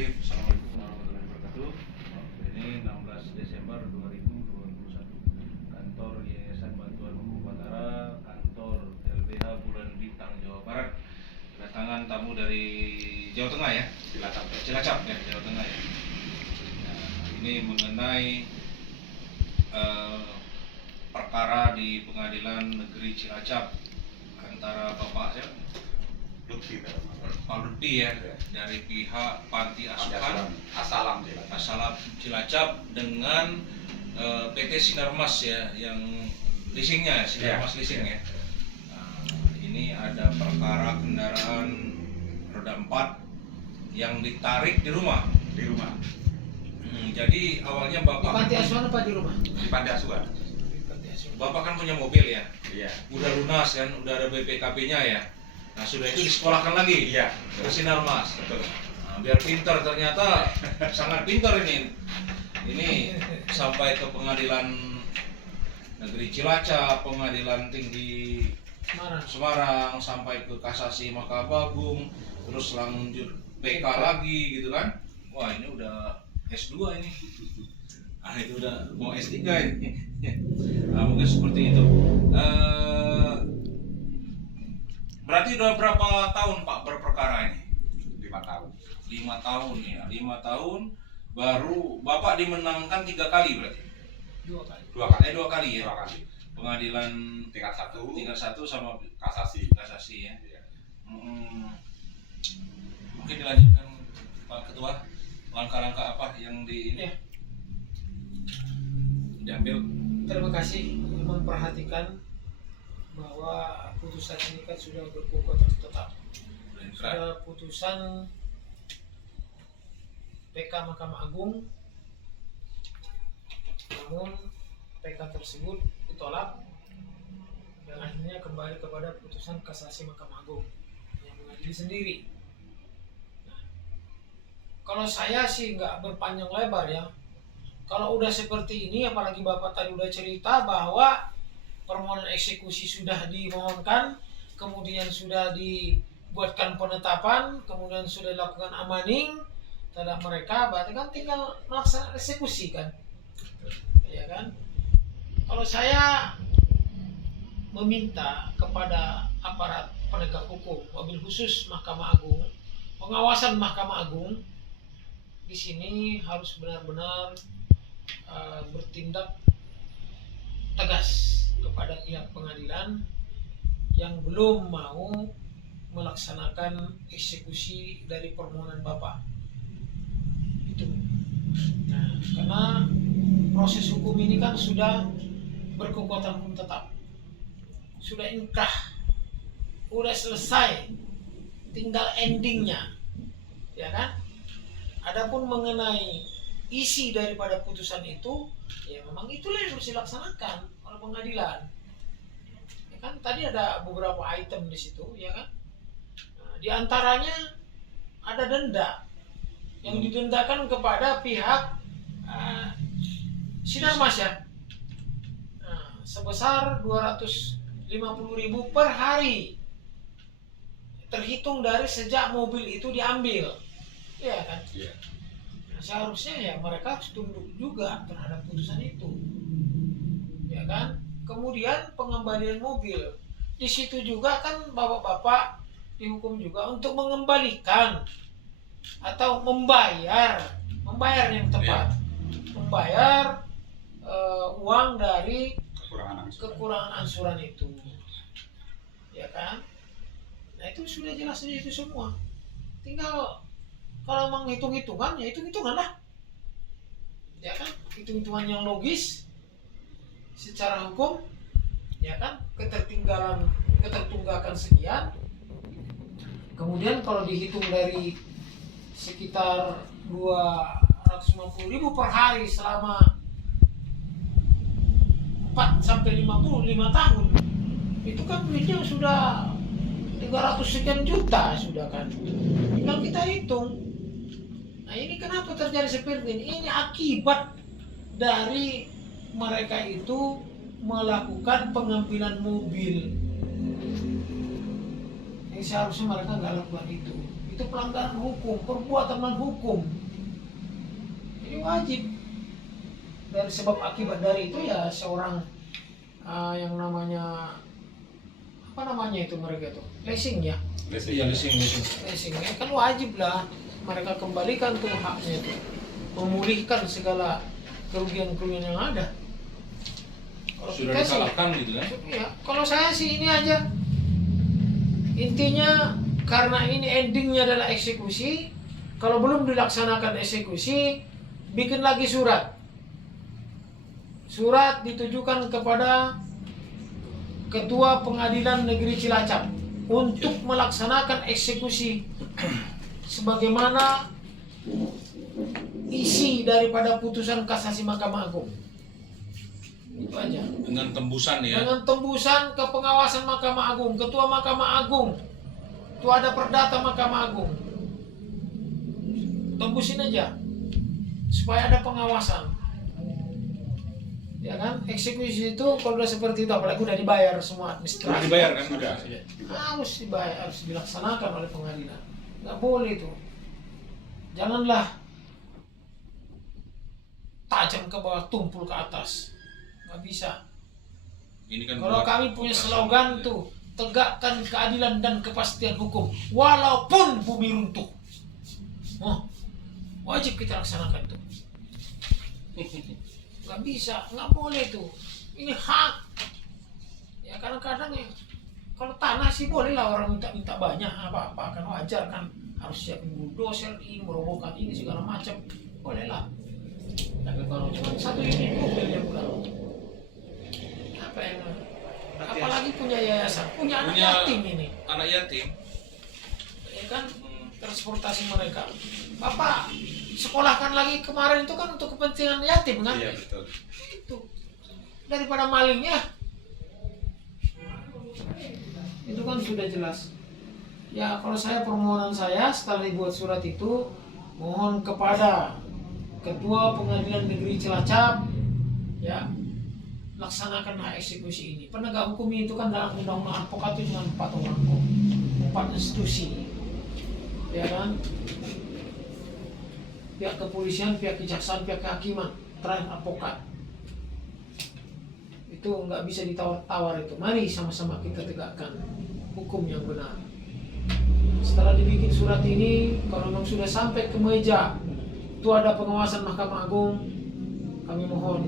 Bismillahirrahmanirrahim. Assalamualaikum warahmatullahi wabarakatuh. Ini 16 Desember 2021. Kantor Yayasan Bantuan Hukum Batara, kantor LBH Bulan Bintang, Jawa Barat. Kedatangan tamu dari Jawa Tengah ya, Cilacap ya, Jawa Tengah ya. Nah, ini mengenai perkara di Pengadilan Negeri Cilacap antara Bapak Pak Lutfi ya, dari pihak Panti Asuhan Asalam Cilacap dengan PT Sinarmas ya, yang leasingnya Sinarmas leasing ya. Nah, ini ada perkara kendaraan roda 4 yang ditarik di rumah. Jadi awalnya Bapak di Panti Asuhan apa di rumah? Di Panti Asuhan. Bapak kan punya mobil ya? Iya. Udah lunas kan, udah ada BPKB-nya ya. Nah sudah itu disekolahkan lagi. Iya. Ke Sinarmas. Betul. Nah, biar pintar, ternyata sangat pintar ini. Ini sampai ke Pengadilan Negeri Cilacap, Pengadilan Tinggi Semarang, sampai ke Kasasi Mahkamah Agung, terus lanjut PK lagi gitu kan. Wah ini udah S2 ini. Ah itu udah mau S3 ini. Nah, mungkin seperti itu. Berarti udah berapa tahun Pak berperkara ini? 5 tahun. 5 tahun ya. 5 tahun baru Bapak dimenangkan 3 kali berarti? 2 kali. 2 kali. 2 kali ya? 2 kali. Pengadilan tingkat 1 sama kasasi ya. Iya. Mungkin dilanjutkan Pak Ketua, langkah-langkah apa yang Ya. diambil? Terima kasih memperhatikan bahwa putusan ini kan sudah berkekuatan tetap. Sudah putusan PK Mahkamah Agung, namun PK tersebut ditolak dan akhirnya kembali kepada putusan kasasi Mahkamah Agung yang mengadili sendiri. Nah, kalau saya sih nggak berpanjang lebar ya. Kalau udah seperti ini, apalagi Bapak tadi udah cerita bahwa permohonan eksekusi sudah dimohonkan, kemudian sudah dibuatkan penetapan, kemudian sudah dilakukan amaning terhadap mereka, berarti kan tinggal melaksanakan eksekusi kan, ya kan? Kalau saya meminta kepada aparat penegak hukum, wabil khusus Mahkamah Agung, pengawasan Mahkamah Agung di sini harus benar-benar bertindak tegas kepada pihak pengadilan yang belum mau melaksanakan eksekusi dari permohonan Bapak. Itu. Nah, karena proses hukum ini kan sudah berkekuatan hukum tetap, sudah inkrah, sudah selesai, tinggal endingnya, ya kan? Adapun mengenai isi daripada putusan itu, ya memang itulah yang harus dilaksanakan oleh pengadilan. Ya kan tadi ada beberapa item di situ, ya kan? Nah, di antaranya ada denda yang didendakan kepada pihak Sinarmas ya. Nah, sebesar 250.000 per hari. Terhitung dari sejak mobil itu diambil. Ya kan? Iya. Seharusnya ya mereka harus tunduk juga terhadap putusan itu, ya kan? Kemudian pengembalian mobil, di situ juga kan bapak-bapak dihukum juga untuk mengembalikan atau membayar yang tepat, membayar uang dari kekurangan angsuran itu, ya kan? Nah itu sudah jelas itu semua, tinggal kalau mau hitung-hitungan, ya hitung-hitungan lah, ya kan, hitung-hitungan yang logis secara hukum, ya kan, ketertunggakan sekian, kemudian kalau dihitung dari sekitar 250.000 per hari selama 4-5 tahun, itu kan duitnya sudah 300 sekian juta sudah kan, tinggal kita hitung. Nah ini kenapa terjadi seperti ini? Ini akibat dari mereka itu melakukan pengambilan mobil. Yang seharusnya mereka nggak lakukan itu itu pelanggaran hukum, perbuatan melawan hukum. Ini wajib. Dari sebab akibat dari itu ya seorang yang namanya apa namanya itu mereka itu leasing ya. Iya, leasing. Leasing ya kan wajib lah mereka kembalikan tuh haknya itu, memulihkan segala kerugian-kerugian yang ada. Kalau Sudah kita sih, disalahkan gitu kan? ya, kalau saya sih ini aja. Intinya karena ini endingnya adalah eksekusi, kalau belum dilaksanakan eksekusi, bikin lagi surat. Surat ditujukan kepada Ketua Pengadilan Negeri Cilacap untuk melaksanakan eksekusi sebagaimana isi daripada putusan kasasi Mahkamah Agung. Itu aja. Dengan tembusan ya. Dengan tembusan ke pengawasan Mahkamah Agung, Ketua Mahkamah Agung, itu ada perdata Mahkamah Agung. Tembusin aja supaya ada pengawasan. Ya kan, eksekusi itu kalau udah seperti itu, apalagi udah dibayar semua administrasi. Sudah dibayar kan? Sudah. Harus dibayar, harus dilaksanakan oleh pengadilan. Nggak boleh itu. Janganlah tajam ke bawah, tumpul ke atas. Nggak bisa. Ini kan Kalau buat kami punya operasi slogan ya. tuh, tegakkan keadilan dan kepastian hukum walaupun bumi runtuh. Oh, wajib kita laksanakan tuh. Nggak bisa, nggak boleh tuh. Ini hak. Ya kadang-kadang ya, kalau tanah sih boleh lah orang minta banyak apa-apa kan wajar kan, harus siapin bulldozer ini, merobohkan ini segala macam, boleh lah. Tapi kalau cuma satu unit mobil yang pulang, apa yang apalagi punya yayasan, punya anak yatim ini, Anak yatim. ya kan, transportasi mereka. Bapak sekolahkan lagi kemarin itu kan untuk kepentingan yatim kan? Iya betul. Itu daripada malingnya, itu kan sudah jelas. Ya kalau saya, permohonan saya setelah dibuat surat itu, mohon kepada Ketua Pengadilan Negeri Cilacap, ya laksanakan hak eksekusi ini. Penegak hukum itu kan dalam undang-undang advokat itu cuma 4 orang kok, 4 institusi, ya kan? Pihak kepolisian, pihak kejaksaan, pihak kehakiman, terakhir advokat. Itu nggak bisa ditawar-tawar itu. Mari sama-sama kita tegakkan hukum yang benar. Setelah dibikin surat ini, kalau memang sudah sampai ke meja itu ada pengawasan Mahkamah Agung, kami mohon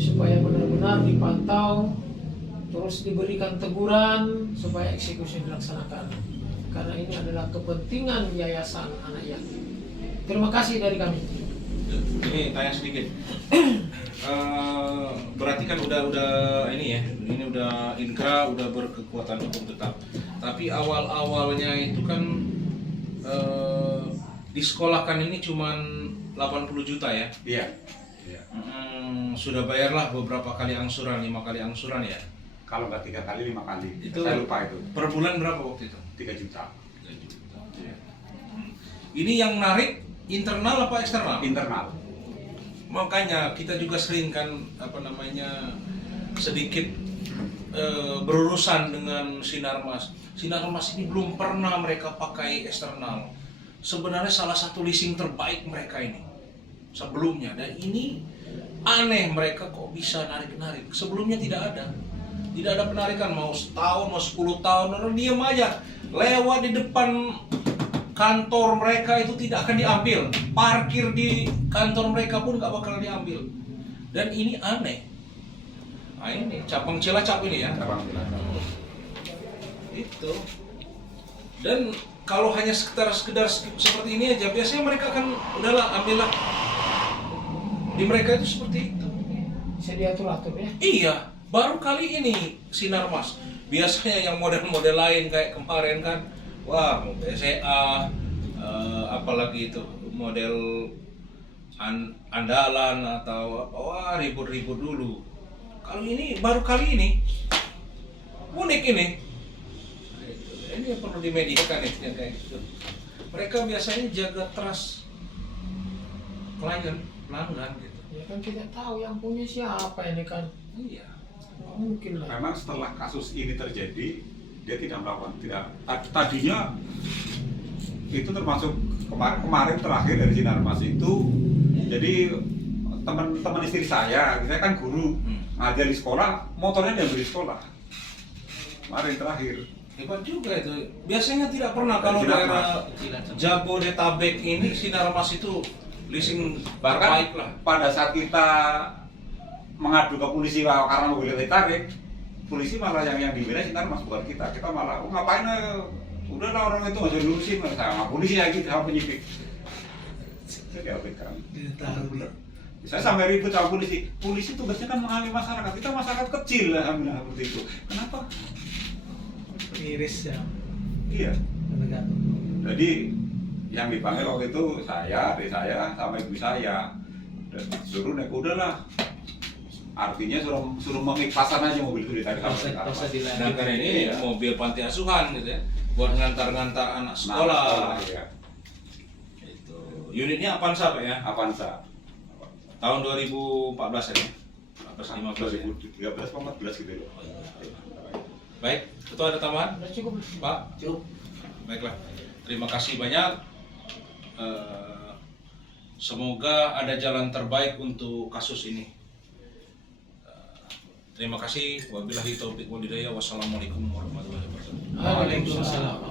supaya benar-benar dipantau, terus diberikan teguran supaya eksekusi dilaksanakan. Karena ini adalah kepentingan yayasan anak yatim. Terima kasih dari kami. Ini tanya sedikit. Berarti kan udah ini ya, ini udah inkrah, udah berkekuatan hukum tetap. Tapi awalnya itu kan disekolahkan ini cuman 80 juta ya. Iya. Iya. Sudah bayarlah beberapa kali angsuran, 5 kali angsuran ya. Kalau nggak 3 kali, 5 kali. Itu Saya lupa itu. Per bulan berapa waktu itu? 3 juta. 3 juta. Iya. Ini yang narik internal apa eksternal? Internal. Makanya kita juga sering kan sedikit berurusan dengan Sinarmas. Sinarmas ini belum pernah mereka pakai eksternal. Sebenarnya salah satu leasing terbaik mereka ini sebelumnya, dan ini aneh mereka kok bisa narik-narik. Sebelumnya tidak ada penarikan, mau setahun, mau 10 tahun, orang diam aja lewat di depan kantor mereka itu tidak akan diambil, parkir di kantor mereka pun nggak bakal diambil, dan ini aneh. Nah ini Cabang Cilacap ini ya. Cabang Cilacap. Itu. Dan kalau hanya sekedar seperti ini aja, biasanya mereka akan udahlah ambillah. Di mereka itu seperti itu. Bisa diatur-atur ya. Iya, baru kali ini Sinarmas. Biasanya yang model-model lain kayak kemarin kan, wah mau BCA, apalagi itu model andalan atau apa, wah ribut-ribut dulu. Kalau ini baru kali ini, unik ini. Ini yang perlu dimediakan itu yang kayak gitu. Mereka biasanya jaga trust klien, pelanggan gitu. Ya kan tidak tahu yang punya siapa ini kan. Iya. Nggak mungkin lah. Memang setelah kasus ini terjadi, dia tidak melakukan, tadinya itu termasuk kemarin terakhir dari Sinarmas itu, jadi teman istri saya kan guru ngajar di sekolah, motornya diambil di sekolah kemarin terakhir. Hebat juga itu. Biasanya tidak pernah kalau daerah Jabodetabek ini Sinarmas itu leasing terbaik lah. Pada saat kita mengadu ke polisi karena mobilnya ditarik, polisi malah yang dibela Sinarmas, bukan kita. Kita malah ngapain, udahlah orang itu nggak usah diurusin sama polisi lagi, sama penyidik. Jadi diabaikan. Saya sampai ribut sama polisi. Polisi tugasnya kan mengambil masyarakat. Kita masyarakat kecil, alhamdulillah seperti itu. Kenapa? Miris ya. Iya. Penegak hukum. Jadi yang dipanggil waktu itu saya, adik saya, sama ibu saya. Dan suruh naik kuda lah. Artinya suruh mengikhlaskan aja mobil itu ditarik sama Sinarmas. Sedangkan ini mobil panti asuhan gitu ya, buat ngantar-ngantar anak sekolah. Iya. Itu unitnya Avanza Pak ya? Avanza. Tahun 2014 ya? 14 15 ya? 13 14 gitu loh. Baik, itu ada tambahan? Udah cukup. Pak? Cukup. Baiklah, terima kasih banyak. Semoga ada jalan terbaik untuk kasus ini. Terima kasih. Wabillahi taufiq wal hidayah. Wassalamualaikum warahmatullahi wabarakatuh. Waalaikumsalam.